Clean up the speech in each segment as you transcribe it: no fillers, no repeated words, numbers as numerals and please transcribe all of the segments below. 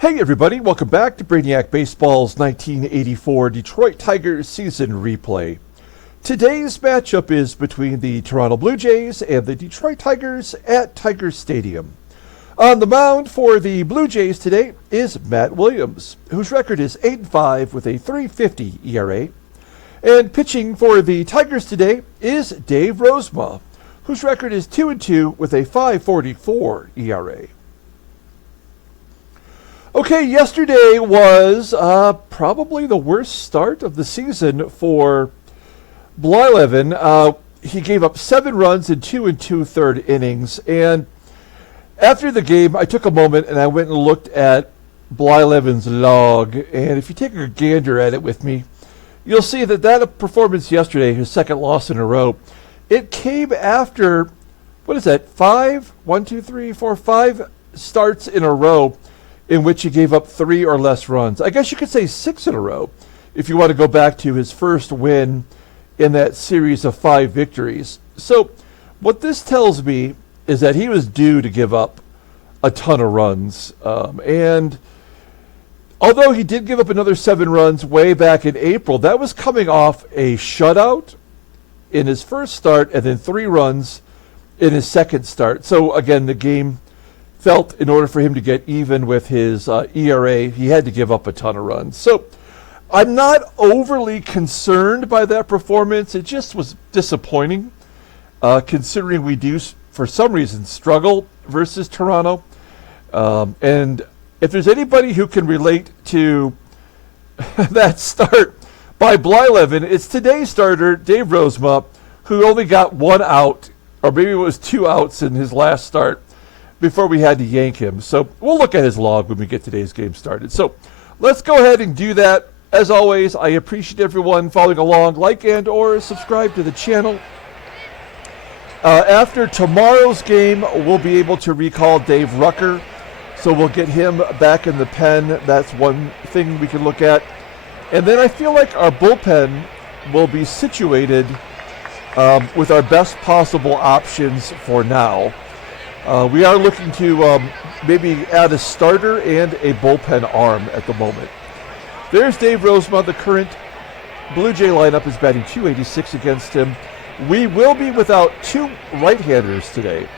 Hey everybody, welcome back to Brainiac Baseball's 1984 Detroit Tigers season replay. Today's matchup is between the Toronto Blue Jays and the Detroit Tigers at Tiger Stadium. On the mound for the Blue Jays today is Matt Williams, whose record is 8-5 with a .350 ERA. And pitching for the Tigers today is Dave Rozema, whose record is 2-2 with a .544 ERA. Okay, yesterday was probably the worst start of the season for Blyleven. He gave up 7 runs in 2 2/3 innings. And after the game, I took a moment and I went and looked at Blyleven's log. And if you take a gander at it with me, you'll see that that performance yesterday, his second loss in a row, it came after, what is that, 5 starts in a row in which he gave up 3 or less runs. I guess you could say 6 in a row if you want to go back to his first win in that series of 5 victories. So what this tells me is that he was due to give up a ton of runs. And although he did give up another 7 runs way back in April, that was coming off a shutout in his first start and then 3 runs in his second start. So again, the game felt in order for him to get even with his ERA, he had to give up a ton of runs. So I'm not overly concerned by that performance. It just was disappointing, considering we do, for some reason, struggle versus Toronto. And if there's anybody who can relate to that start by Blyleven, it's today's starter, Dave Rozema, who only got 1 out, or maybe it was 2 outs in his last start before we had to yank him. So we'll look at his log when we get today's game started. So let's go ahead and do that. As always, I appreciate everyone following along. Like and or subscribe to the channel. After tomorrow's game, we'll be able to recall Dave Rucker. So we'll get him back in the pen. That's one thing we can look at. And then I feel like our bullpen will be situated with our best possible options for now. We are looking to maybe add a starter and a bullpen arm at the moment. There's Dave Rozema. The current Blue Jay lineup is batting .286 against him. We will be without 2 right-handers today,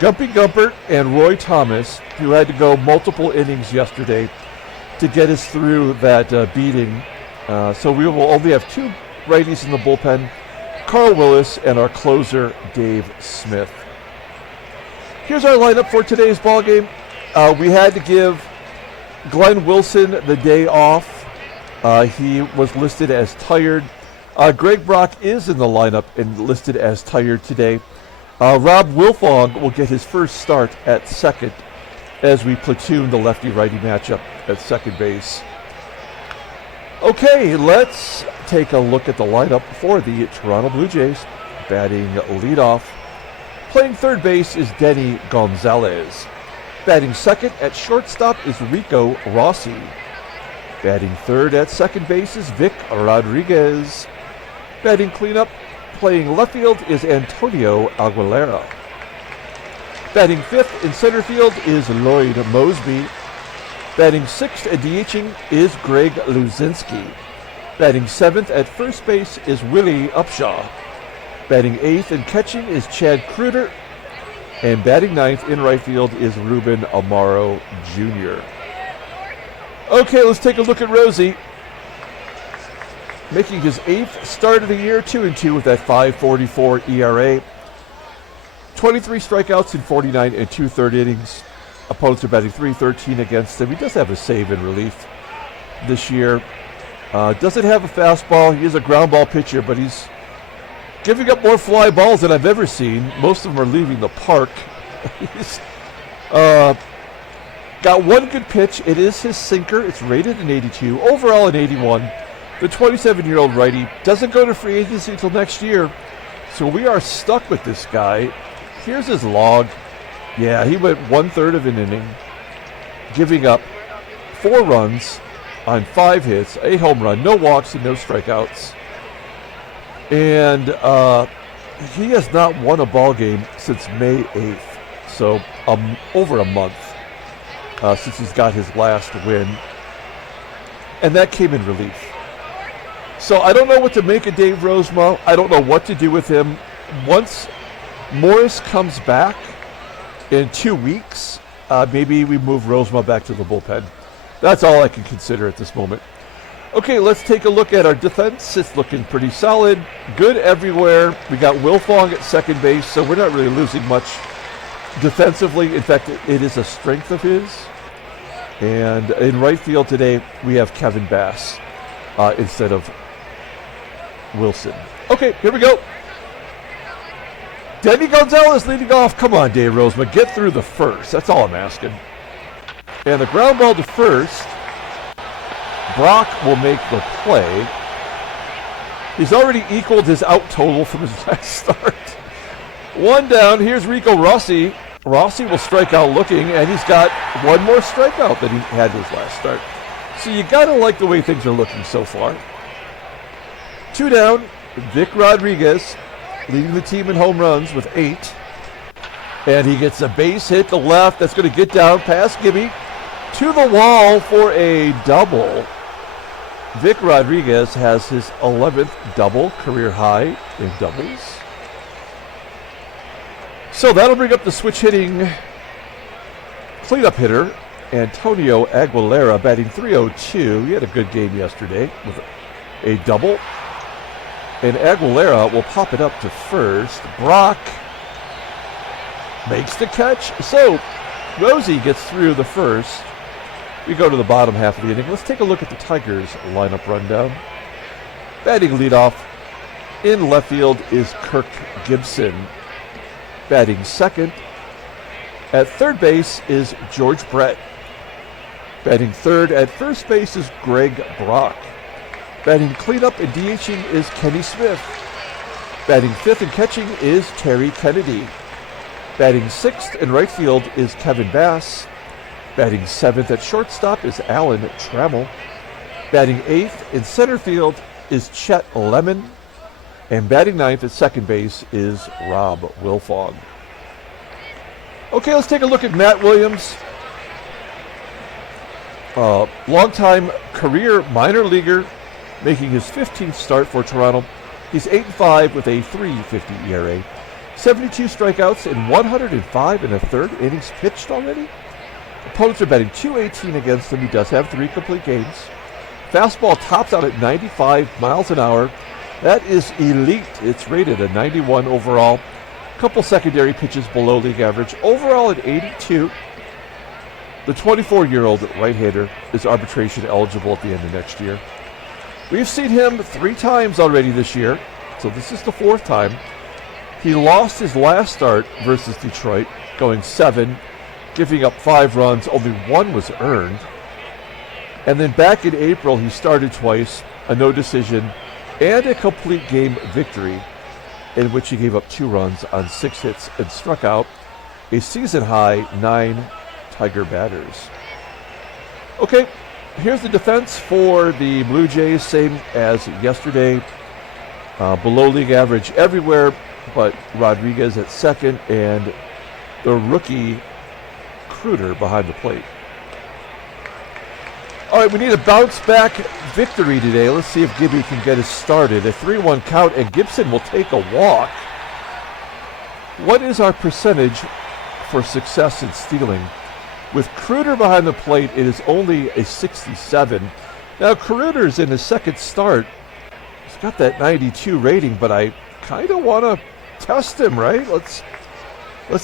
Gumpy Gumpert and Roy Thomas, who had to go multiple innings yesterday to get us through that beating. So we will only have 2 righties in the bullpen, Carl Willis and our closer, Dave Smith. Here's our lineup for today's ballgame. We had to give Glenn Wilson the day off. He was listed as tired. Greg Brock is in the lineup and listed as tired today. Rob Wilfong will get his first start at second as we platoon the lefty-righty matchup at second base. Okay, let's take a look at the lineup for the Toronto Blue Jays. Batting leadoff, playing third base is Denny Gonzalez. Batting second at shortstop is Rico Rossi. Batting third at second base is Vic Rodriguez. Batting cleanup, playing left field is Antonio Aguilera. Batting fifth in center field is Lloyd Moseby. Batting sixth and DHing is Greg Luzinski. Batting seventh at first base is Willie UPSHAW. Batting eighth and catching is Chad KREUTER. And batting ninth in right field is Ruben AMARO Jr. Okay, let's take a look at Rosie. Making his 8th start of the year, 2-2 with that .544 ERA. 23 strikeouts in 49 2/3 innings. Opponents are batting .313 against him. He does have a save in relief this year. Doesn't have a fastball. He is a ground ball pitcher, but he's giving up more fly balls than I've ever seen. Most of them are leaving the park. He's got one good pitch. It is his sinker. It's rated an 82. Overall an 81. The 27-year-old righty doesn't go to free agency until next year. So we are stuck with this guy. Here's his log. Yeah, he went 1/3 of an inning, giving up 4 runs on 5 hits, a home run, no walks and no strikeouts. And he has not won a ball game since May 8th, so over a month. since he's got his last win. And that came in relief. So I don't know what to make of Dave Rozema. I don't know what to do with him. Once Morris comes back in 2 weeks, maybe we move Rozema back to the bullpen. That's all I can consider at this moment. Okay, let's take a look at our defense. It's looking pretty solid. Good everywhere. We got Wilfong at second base, so we're not really losing much defensively. In fact, it is a strength of his. And in right field today, we have Kevin Bass instead of Wilson. Okay, here we go. Denny Gonzalez leading off. Come on, Dave Rozema, get through the first. That's all I'm asking. And the ground ball to first. Brock will make the play. He's already equaled his out total from his last start. One down. Here's Rico Rossi. Rossi will strike out looking, and he's got one more strikeout than he had his last start. So you got to like the way things are looking so far. 2 down. Vic Rodriguez leading the team in home runs with 8. And he gets a base hit to left. That's going to get down past Gibby to the wall for a double. Vic Rodriguez has his 11th double, career high in doubles. So that'll bring up the switch hitting cleanup hitter, Antonio Aguilera, batting .302. He had a good game yesterday with a double. And Aguilera will pop it up to first. Brock makes the catch. So Rosie gets through the first. We go to the bottom half of the inning. Let's take a look at the Tigers lineup rundown. Batting leadoff in left field is Kirk Gibson. Batting second at third base is George Brett. Batting third at first base is Greg Brock. Batting cleanup and DHing is Kenny Smith. Batting fifth and catching is Terry Kennedy. Batting sixth in right field is Kevin Bass. Batting seventh at shortstop is Alan Trammell. Batting eighth in center field is Chet Lemon. And batting ninth at second base is Rob Wilfong. Okay, let's take a look at Matt Williams. Longtime career minor leaguer, making his 15th start for Toronto. He's 8-5 with a .350 ERA. 72 strikeouts in 105 and a third innings pitched already. Opponents are batting .218 against him. He does have 3 complete games. Fastball tops out at 95 miles an hour. That is elite. It's rated a 91 overall. Couple secondary pitches below league average. Overall at 82. The 24-year-old right-hander is arbitration eligible at the end of next year. We've seen him 3 times already this year, so this is the 4th time. He lost his last start versus Detroit, going 7, giving up 5 runs. Only 1 was earned. And then back in April, he started twice, a no decision, and a complete game victory in which he gave up 2 runs on 6 hits and struck out a season-high 9 Tiger batters. Okay, here's the defense for the Blue Jays, same as yesterday. Below league average everywhere, but Rodriguez at second and the rookie KREUTER behind the plate. All right, we need a bounce-back victory today. Let's see if Gibby can get us started. A 3-1 count, and Gibson will take a walk. What is our percentage for success in stealing? With KREUTER behind the plate, it is only a 67. Now, KREUTER's in his second start. He's got that 92 rating, but I kind of want to test him, right? Let's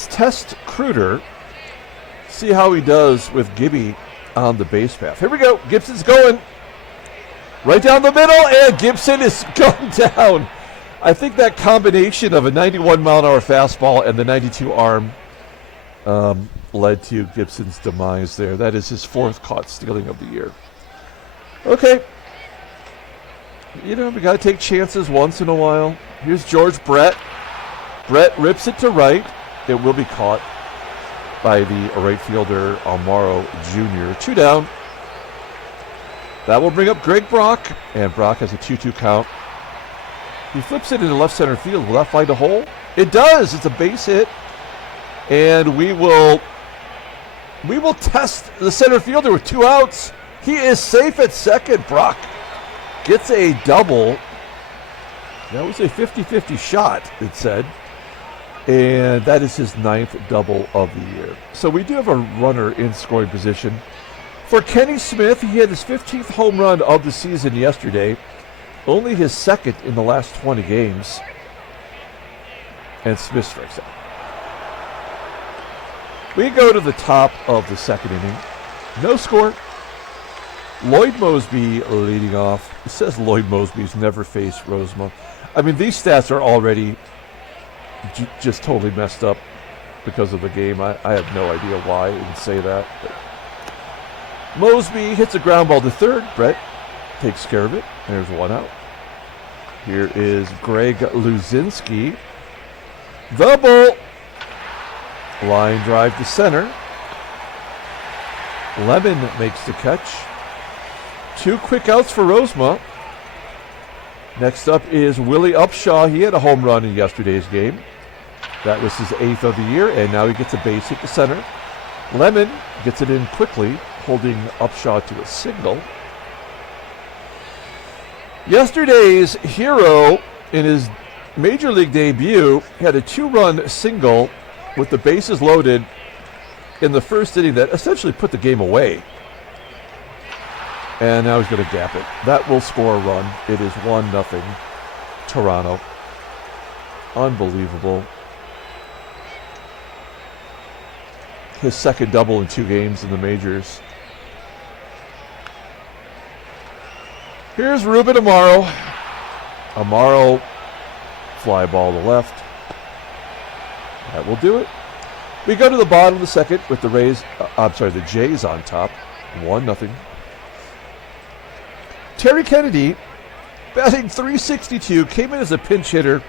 test KREUTER, see how he does with Gibby on the base path. Here we go. Gibson's going right down the middle, and Gibson is going down. I think that combination of a 91-mile-an-hour fastball and the 92 arm led to Gibson's demise there. That is his 4th caught stealing of the year. Okay. You know, we got to take chances once in a while. Here's George Brett. Brett rips it to right. It will be caught by the right fielder, AMARO Jr. 2 down. That will bring up Greg Brock, and Brock has a 2-2 count. He flips it into left center field. Will that find a hole? It does. It's a base hit. And we will We will test the center fielder with 2 outs. He is safe at second. Brock gets a double. That was a 50-50 shot, it said. And that is his 9th double of the year. So we do have a runner in scoring position. For Kenny Smith, he had his 15th home run of the season yesterday. Only his 2nd in the last 20 games. And Smith strikes out. We go to the top of the 2nd inning. No score. Lloyd MOSEBY leading off. It says Lloyd MOSEBY's never faced Rozema. I mean, these stats are already just totally messed up because of the game. I have no idea why I would say that. But MOSEBY hits a ground ball to third. Brett takes care of it. There's 1 out. Here is Greg LUZINSKI. The ball. Line drive to center. Lemon makes the catch. 2 quick outs for Rozema. Next up is Willie UPSHAW. He had a home run in yesterday's game. That was his 8th of the year, and now he gets a base hit to center. Lemon gets it in quickly, holding UPSHAW to a single. Yesterday's hero in his Major League debut had a 2-run single with the bases loaded in the first inning that essentially put the game away. And now he's going to gap it. That will score a run. It is 1-0 Toronto. Unbelievable. His 2nd double in 2 games in the majors. Here's Ruben AMARO. AMARO, fly ball to left. That will do it. We go to the bottom of the 2nd with the Jays on top. 1-0. Terry Kennedy, batting .362, came in as a pinch hitter.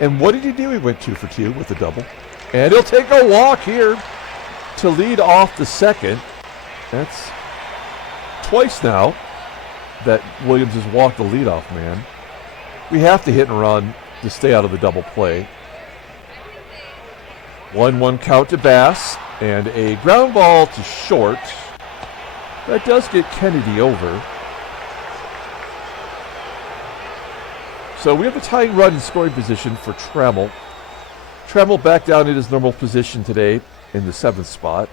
And what did he do? He went 2 for 2 with a double. And he'll take a walk here to lead off the 2nd. That's twice now that Williams has walked the leadoff man. We have to hit and run to stay out of the double play. 1-1 count to Bass, and a ground ball to short. That does get Kennedy over. So we have a tying run in scoring position for Trammell. Trammell back down in his normal position today in the 7th spot.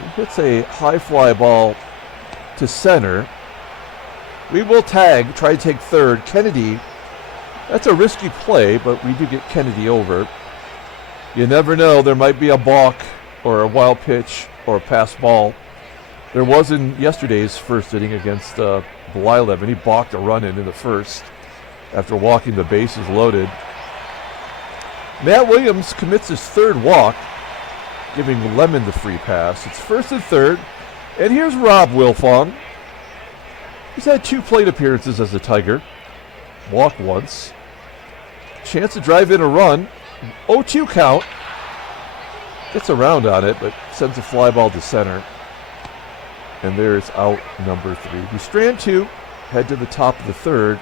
He hits a high fly ball to center. We will try to take third. Kennedy, that's a risky play, but we do get Kennedy over. You never know, there might be a balk or a wild pitch or a pass ball. There was in yesterday's first inning against Blylevin. He balked a run in the first after walking the bases loaded. Matt Williams commits his 3rd walk, giving Lemon the free pass. It's 1st and 3rd. And here's Rob Wilfong. He's had 2 plate appearances as a Tiger. Walked once. Chance to drive in a run. 0-2 count. Gets around on it, but sends a fly ball to center. And there's out number 3. We strand 2, head to the top of the 3rd.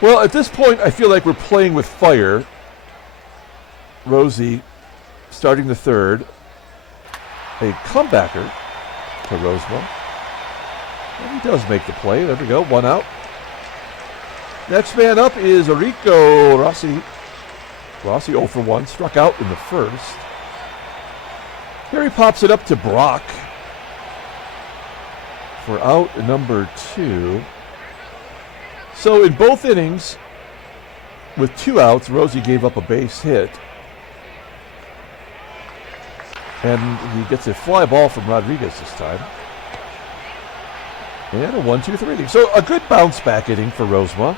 Well, at this point, I feel like we're playing with fire. Rosie starting the 3rd. A comebacker to Rozema. And he does make the play. There we go, 1 out. Next man up is Rico ROSSY. ROSSY 0 for 1, struck out in the 1st. Here he pops it up to Brock for out number 2. So in both innings, with 2 outs, Rosie gave up a base hit. And he gets a fly ball from Rodriguez this time. And a 1-2-3 inning. So a good bounce back inning for Rozema.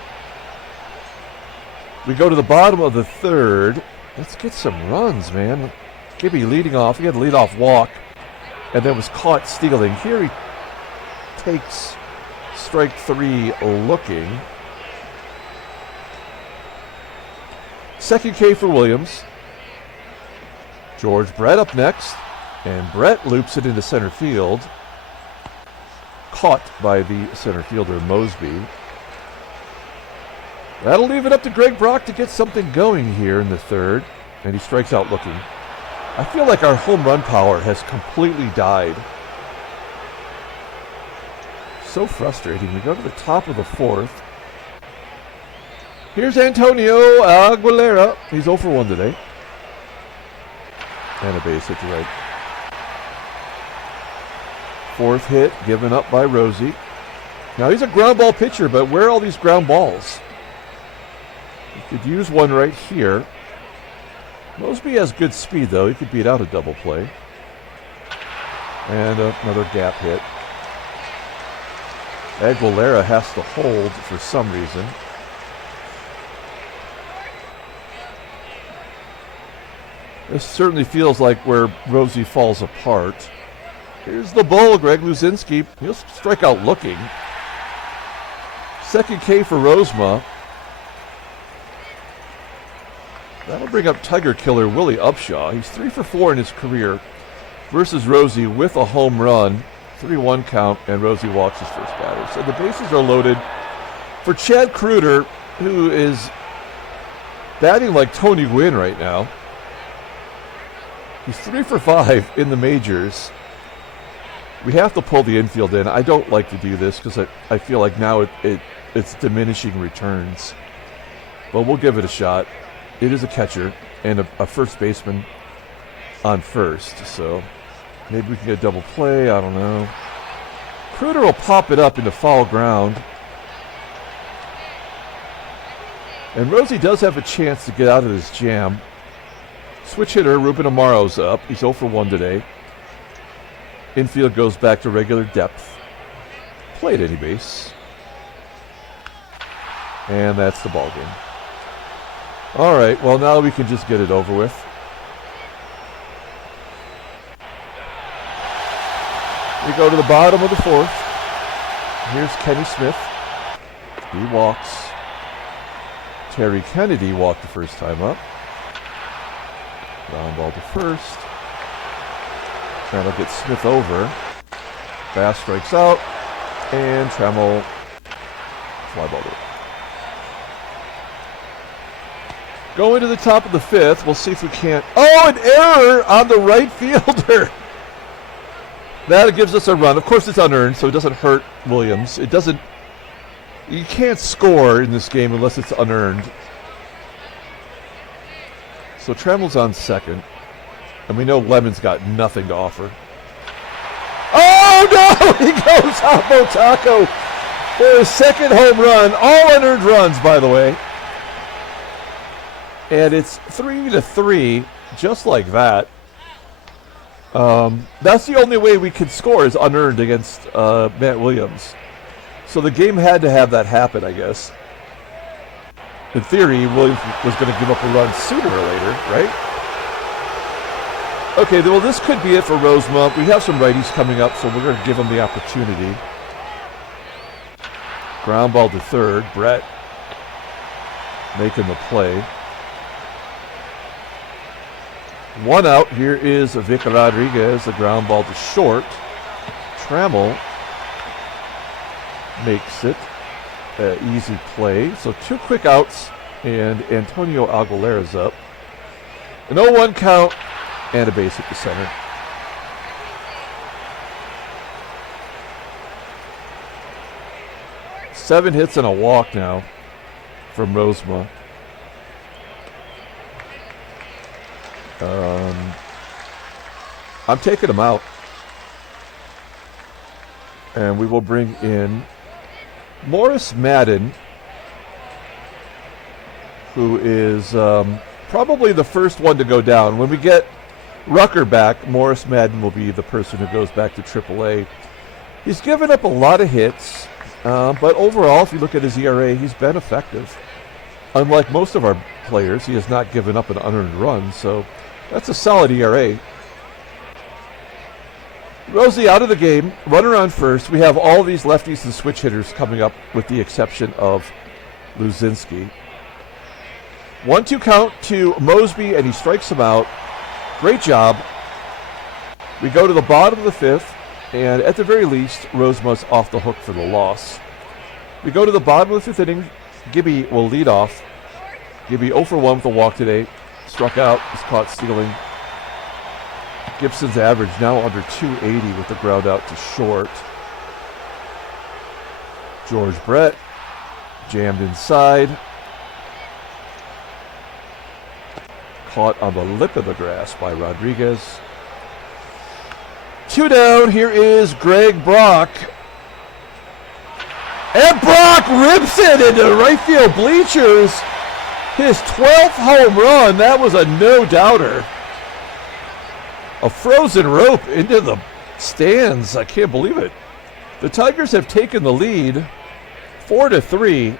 We go to the bottom of the 3rd. Let's get some runs, man. Gibby leading off. He had a leadoff walk and then was caught stealing. Here he takes strike 3 looking. 2nd K for Williams. George Brett up next, and Brett loops it into center field. Caught by the center fielder, MOSEBY. That'll leave it up to Greg Brock to get something going here in the 3rd, and he strikes out looking. I feel like our home run power has completely died. So frustrating. We go to the top of the fourth. Here's Antonio Aguilera. He's 0 for 1 today. And a base hit to right. Fourth hit given up by Rosie. Now he's a ground ball pitcher, but where are all these ground balls? You could use one right here. Moseby has good speed, though. He could beat out a double play. And another gap hit. Aguilera has to hold for some reason. This certainly feels like where Rosie falls apart. Here's the bull, Greg LUZINSKI. He'll strike out looking. Second K for Rozema. That'll bring up Tiger Killer Willie UPSHAW. He's 3 for 4 in his career versus Rosie with a home run. 3-1 count, and Rosie walks his first batter. So the bases are loaded for Chad KREUTER, who is batting like Tony Gwynn right now. He's 3 for 5 in the majors. We have to pull the infield in. I don't like to do this because I feel like now it's diminishing returns. But we'll give it a shot. It is a catcher and a first baseman on first. So maybe we can get a double play. I don't know. KREUTER will pop it up into foul ground. And Rosie does have a chance to get out of this jam. Switch hitter, Ruben AMARO's up. He's 0 for 1 today. Infield goes back to regular depth. Play at any base. And that's the ball game. All right, well, now we can just get it over with. We go to the bottom of the fourth. Here's Kenny Smith. He walks. Terry Kennedy walked the first time up. Ground ball to first. Trying to get Smith over. Bass strikes out. And Trammell fly ball to it. Going to the top of the fifth. We'll see if we can't. Oh, an error on the right fielder. That gives us a run. Of course, it's unearned, so it doesn't hurt Williams. It doesn't. You can't score in this game unless it's unearned. So Trammell's on second. And we know Lemon's got nothing to offer. Oh, no! He goes Hoppo Taco for his second home run. All unearned runs, by the way. And it's 3-3, just like that. That's the only way we could score is unearned against Matt Williams. So the game had to have that happen, I guess. In theory, Williams was going to give up a run sooner or later, right? Okay, well, this could be it for Rozema. We have some righties coming up, so we're going to give them the opportunity. Ground ball to third. Brett making the play. One out. Here is Vic Rodriguez. The ground ball to short. Trammell makes it an easy play. So 2 quick outs, and Antonio Aguilera's up. An 0-1 count, and a base at the center. Seven hits and a walk now from Rozema. I'm taking him out. And we will bring in Morris Madden, who is probably the first one to go down. When we get Rucker back, Morris Madden will be the person who goes back to AAA. He's given up a lot of hits, but overall, if you look at his ERA, he's been effective. Unlike most of our players, he has not given up an unearned run, so that's a solid ERA. Rosie out of the game, runner on first. We have all these lefties and switch hitters coming up with the exception of LUZINSKI. 1-2 count to Moseby, and he strikes him out. Great job. We go to the bottom of the fifth, and at the very least, Rozema's off the hook for the loss. We go to the bottom of the fifth inning. Gibby will lead off. Gibby 0 for 1 with a walk today. Struck out, was caught stealing. Gibson's average now under 280 with the ground out to short. George Brett jammed inside. Caught on the lip of the grass by Rodriguez. 2 down. Here is Greg Brock. And Brock rips it into right field bleachers. His 12th home run. That was a no-doubter. A frozen rope into the stands. I can't believe it. The Tigers have taken the lead 4-3.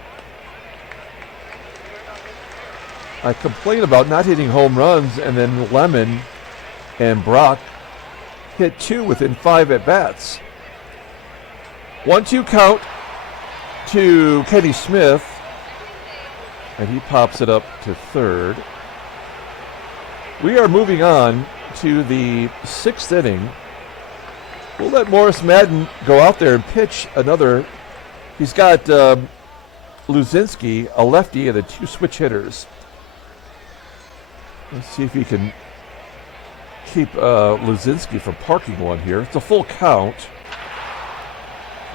I complain about not hitting home runs, and then Lemon and Brock hit 2 within 5 at-bats. 1-2 count to Kenny Smith, and he pops it up to third. We are moving on to the 6th inning. We'll let Morris Madden go out there and pitch another. He's got Luzinski, a lefty, and the 2 switch hitters. Let's see if he can keep Luzinski from parking one here. It's a full count.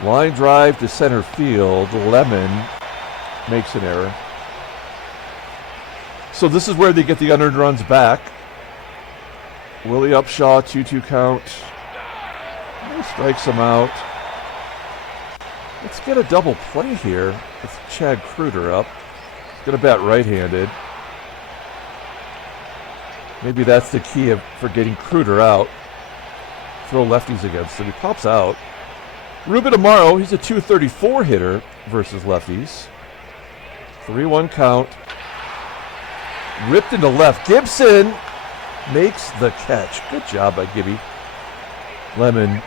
Line drive to center field. Lemon makes an error. So this is where they get the unearned runs back. Willie UPSHAW, 2-2 count. He strikes him out. Let's get a double play here with Chad KREUTER up. He's going to bat right-handed. Maybe that's the key for getting KREUTER out. Throw lefties against him. He pops out. Ruben AMARO, he's a 234 hitter versus lefties. 3-1 count. Ripped into left. Gibson makes the catch. Good job by Gibby. Lemon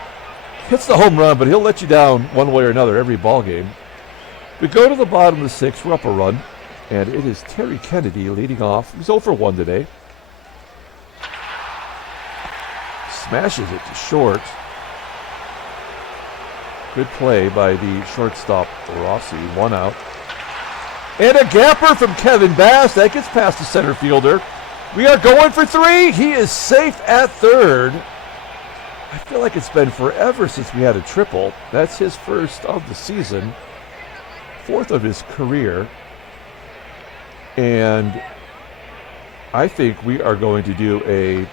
hits the home run, but he'll let you down one way or another every ball game. We go to the bottom of the 6th. We're up a run, and it is Terry Kennedy leading off. He's 0 for 1 today. Smashes it to short. Good play by the shortstop, Rossi. 1 out. And a gapper from Kevin Bass. That gets past the center fielder. We are going for 3. He is safe at third. I feel like it's been forever since we had a triple. That's his first of the season. 4th of his career. And I think we are going to do a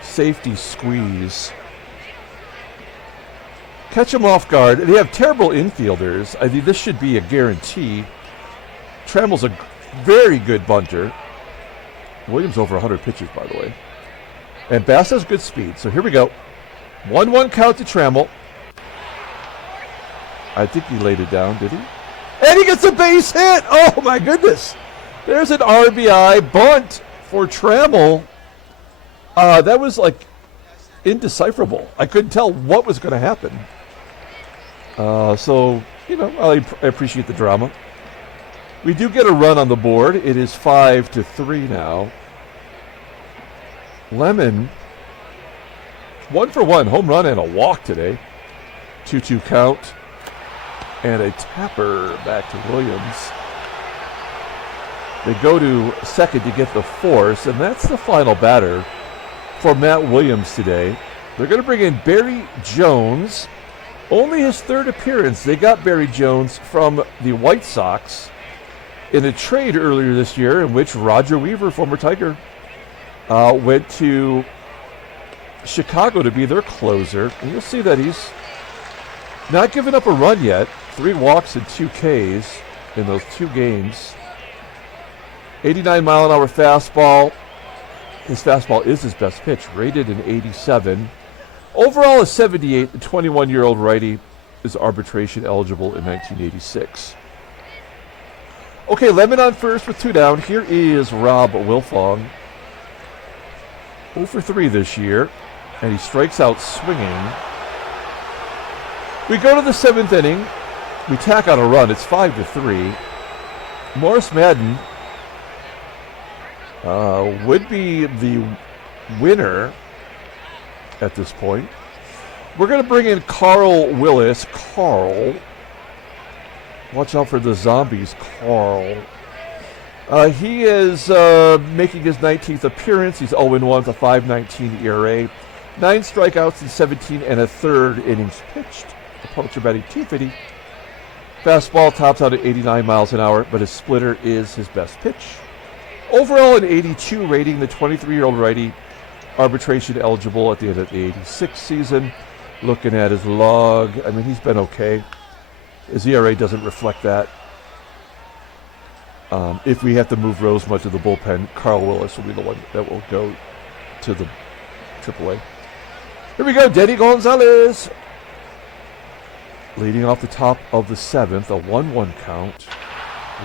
safety squeeze. Catch him off guard. They have terrible infielders. I think this should be a guarantee. Trammell's a very good bunter. Williams over 100 pitches, by the way. And Bass has good speed. So here we go. 1-1 count to Trammell. I think he laid it down, did he? And he gets a base hit. Oh, my goodness. There's an RBI bunt for Trammell. That was like indecipherable. I couldn't tell what was going to happen. So, you know, I appreciate the drama. We do get a run on the board. It is 5-3 now. Lemon, 1 for 1, home run and a walk today. 2-2 count. And a tapper back to Williams. They go to second to get the force, and that's the final batter for Matt Williams today. They're going to bring in Barry Jones. Only his 3rd appearance. They got Barry Jones from the White Sox in a trade earlier this year in which Roger Weaver, former Tiger, went to Chicago to be their closer. And you'll see that he's not given up a run yet. 3 walks and 2 Ks in those 2 games. 89-mile-an-hour fastball. His fastball is his best pitch, rated an 87. Overall, a 78. The 21-year-old righty is arbitration eligible in 1986. Okay, Lemon on first with 2 down. Here is Rob Wilfong. 0 for 3 this year, and he strikes out swinging. We go to the 7th inning. We tack on a run. It's 5-3. Morris Madden would be the winner at this point. We're going to bring in Carl Willis. Carl. Watch out for the zombies, Carl. He is making his 19th appearance. He's 0-1 with a 5.19 ERA. 9 strikeouts in 17 and a third innings pitched. Opponents are batting .250. Fastball tops out at 89 miles an hour, but his splitter is his best pitch. Overall, an 82 rating. The 23-year-old righty, arbitration eligible at the end of the 86 season. Looking at his log, I mean, he's been okay. His ERA doesn't reflect that. If we have to move Rozema to the bullpen, Carl Willis will be the one that will go to the AAA. Here we go, Denny Gonzalez. Leading off the top of the 7th, a 1-1 count.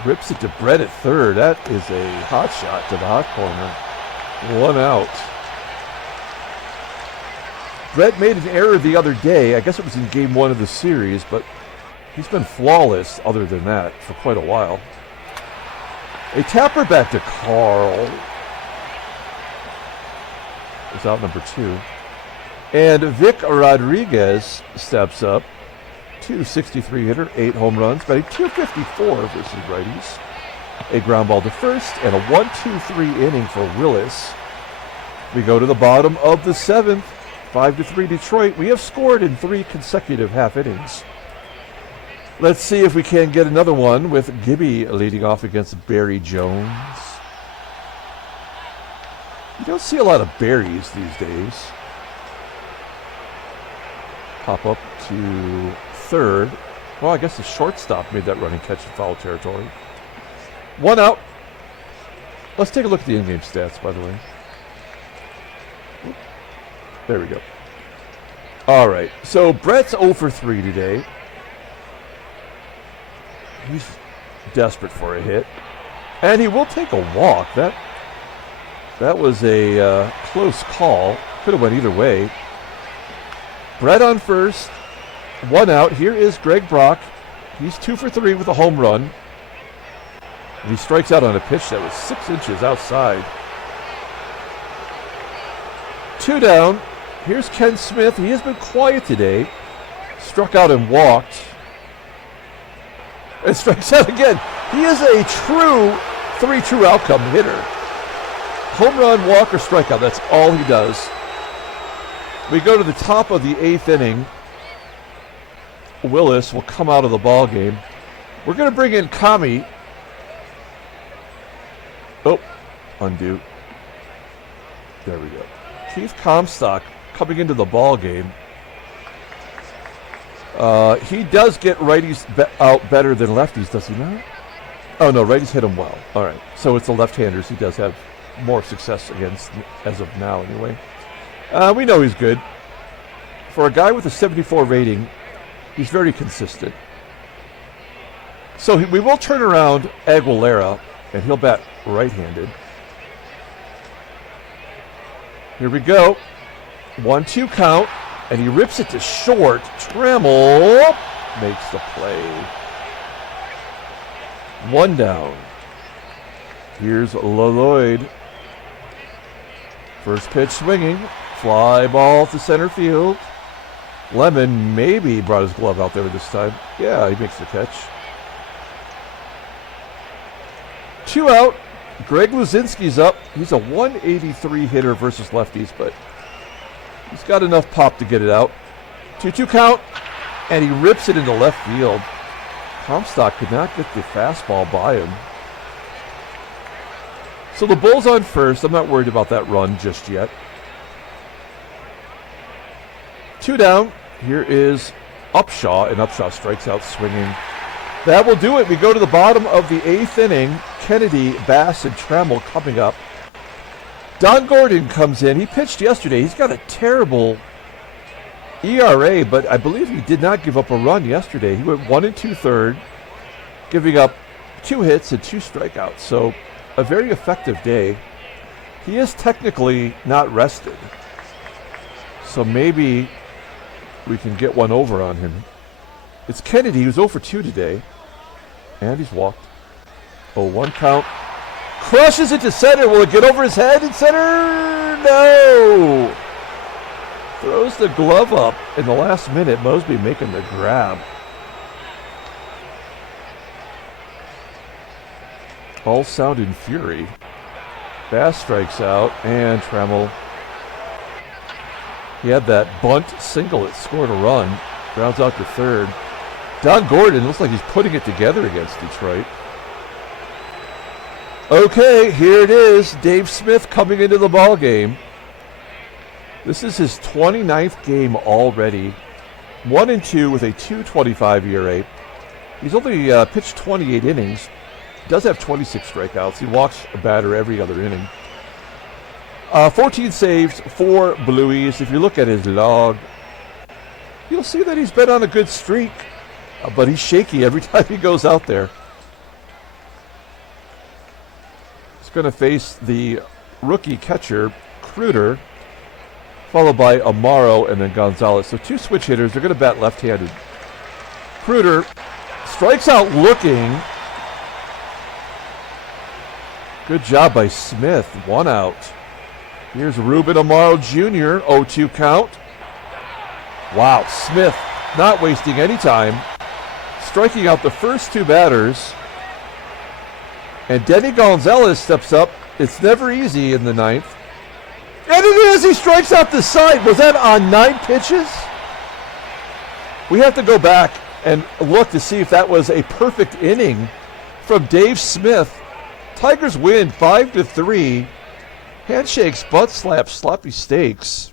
Rips it to Brett at third. That is a hot shot to the hot corner. 1 out. Brett made an error the other day. I guess it was in game 1 of the series, but he's been flawless other than that for quite a while. A tapper back to Carl. Is out number 2. And Vic Rodriguez steps up. 263 hitter, 8 home runs, batting .254 versus righties. A ground ball to first and a 1-2-3 inning for Willis. We go to the bottom of the 7th. 5-3 Detroit. We have scored in 3 consecutive half innings. Let's see if we can get another one with Gibby leading off against Barry Jones. You don't see a lot of Barrys these days. Pop up to third. Well, I guess the shortstop made that running catch in foul territory. 1 out. Let's take a look at the in-game stats, by the way. There we go. All right. So Brett's 0 for 3 today. He's desperate for a hit. And he will take a walk. That was a close call. Could have went either way. Brett on first. 1 out. Here is Greg Brock. He's 2 for 3 with a home run. And he strikes out on a pitch that was 6 inches outside. 2 down. Here's Ken Smith. He has been quiet today. Struck out and walked. And strikes out again. He is a true 3 true outcome hitter. Home run, walk, or strikeout. That's all he does. We go to the top of the 8th inning. Willis will come out of the ball game. We're going to bring in Kami. Oh, undo. There we go. Keith Comstock coming into the ball game. He does get righties out better than lefties, does he not? Oh, no, righties hit him well. All right, so it's the left-handers he does have more success against as of now anyway. We know he's good. For a guy with a 74 rating, he's very consistent. So we will turn around Aguilera, and he'll bat right-handed. Here we go. 1-2 count, and he rips it to short. Trammell makes the play. 1 down. Here's Lloyd. First pitch swinging. Fly ball to center field. Lemon maybe brought his glove out there this time. Yeah, he makes the catch. 2 out. Greg LUZINSKI's up. He's a 183 hitter versus lefties, but he's got enough pop to get it out. 2-2 count, and he rips it into left field. Comstock could not get the fastball by him. So the Bulls on first. I'm not worried about that run just yet. 2 down. Here is UPSHAW, and UPSHAW strikes out swinging. That will do it. We go to the bottom of the 8th inning. Kennedy, Bass, and Trammell coming up. Don Gordon comes in. He pitched yesterday. He's got a terrible ERA, but I believe he did not give up a run yesterday. He went 1 2/3, giving up 2 hits and 2 strikeouts. So a very effective day. He is technically not rested. So maybe we can get one over on him. It's Kennedy, who's 0 for 2 today. And he's walked. 0-1 count. Crushes it to center. Will it get over his head in center? No! Throws the glove up in the last minute. Moseby making the grab. All sound and fury. Bass strikes out, and Trammell. He had that bunt single that scored a run. Grounds out to third. Don Gordon looks like he's putting it together against Detroit. Okay, here it is. Dave Smith coming into the ball game. This is his 29th game already. 1-2 with a 2.25 ERA. He's only pitched 28 innings. He does have 26 strikeouts. He walks a batter every other inning. 14 saves, 4 blueies. If you look at his log, you'll see that he's been on a good streak. But he's shaky every time he goes out there. He's going to face the rookie catcher, KREUTER, followed by AMARO and then Gonzalez. So 2 switch hitters. They're going to bat left-handed. KREUTER strikes out looking. Good job by Smith. 1 out. Here's Ruben AMARO Jr. 0-2 count. Wow, Smith not wasting any time. Striking out the first 2 batters. And Denny Gonzalez steps up. It's never easy in the 9th. And it is! He strikes out the side. Was that on 9 pitches? We have to go back and look to see if that was a perfect inning from Dave Smith. Tigers win 5-3. Handshakes, butt slaps, sloppy steaks.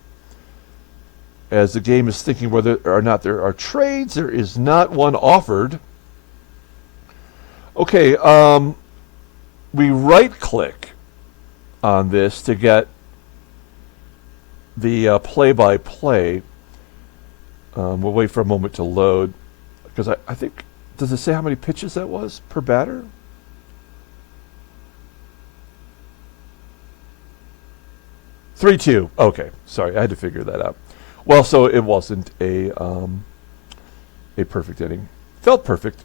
As the game is thinking whether or not there are trades, there is not one offered. Okay, we right-click on this to get the play-by-play. We'll wait for a moment to load, because I think, does it say how many pitches that was per batter? Three-two. Okay, sorry, I had to figure that out. Well, so it wasn't a perfect inning. Felt perfect.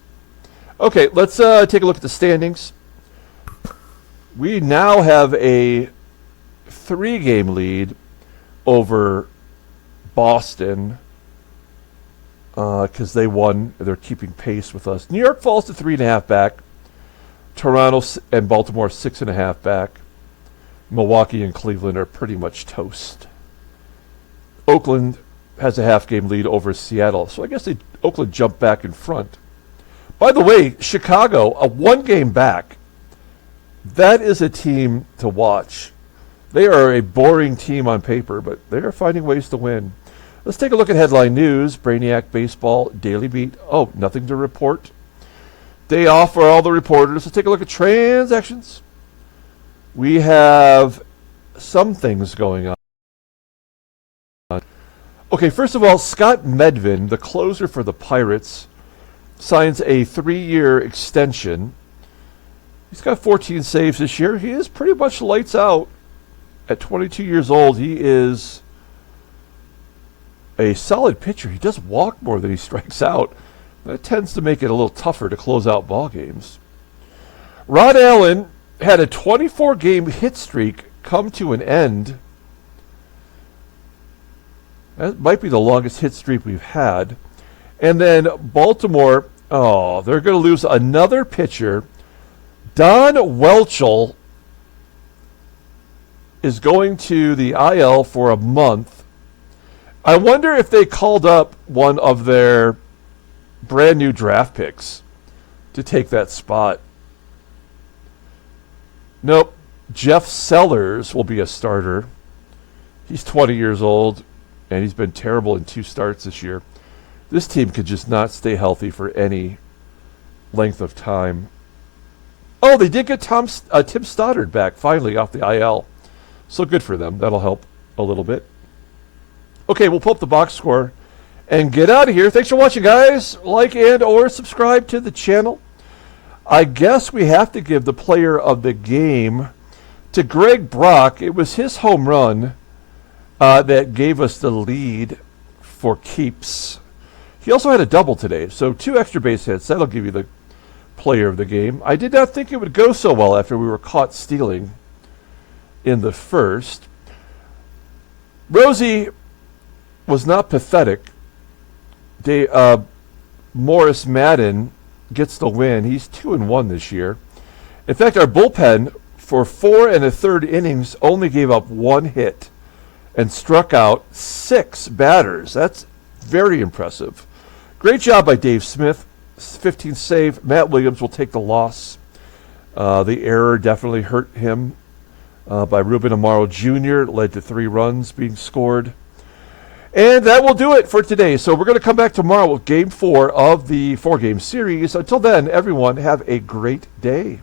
Okay, let's take a look at the standings. We now have a 3-game lead over Boston because they won. They're keeping pace with us. New York falls to 3.5 back. Toronto and Baltimore 6.5 back. Milwaukee and Cleveland are pretty much toast. Oakland has a half-game lead over Seattle, so I guess Oakland jumped back in front. By the way, Chicago, a 1-game back. That is a team to watch. They are a boring team on paper, but they are finding ways to win. Let's take a look at headline news. Brainiac Baseball Daily Beat. Oh, nothing to report. Day off for all the reporters. Let's take a look at transactions. We have some things going on. Okay, first of all, Scott Medvin, the closer for the Pirates, signs a 3-year extension. He's got 14 saves this year. He is pretty much lights out. At 22 years old, he is a solid pitcher. He does walk more than he strikes out. That tends to make it a little tougher to close out ball games. Rod Allen had a 24-game hit streak come to an end. That might be the longest hit streak we've had. And then Baltimore, they're going to lose another pitcher. Don Welchel is going to the IL for a month. I wonder if they called up one of their brand new draft picks to take that spot. Nope. Jeff Sellers will be a starter. He's 20 years old, and he's been terrible in 2 starts this year. This team could just not stay healthy for any length of time. Oh, they did get Tim Stoddard back finally off the IL. So good for them. That'll help a little bit. Okay, we'll pull up the box score and get out of here. Thanks for watching, guys. Like and or subscribe to the channel. I guess we have to give the player of the game to Greg Brock. It was his home run that gave us the lead for keeps. He also had a double today, so 2 extra base hits. That'll give you the player of the game. I did not think it would go so well after we were caught stealing in the first. Rosie was not pathetic. Morris Madden gets the win. He's 2-1 this year. In fact, our bullpen for 4 1/3 innings only gave up 1 hit and struck out 6 batters. That's very impressive. Great job by Dave Smith. 15th save. Matt Williams will take the loss. The error definitely hurt him by Ruben AMARO Jr. Led to 3 runs being scored. And that will do it for today. So we're going to come back tomorrow with Game 4 of the 4-game series. Until then, everyone, have a great day.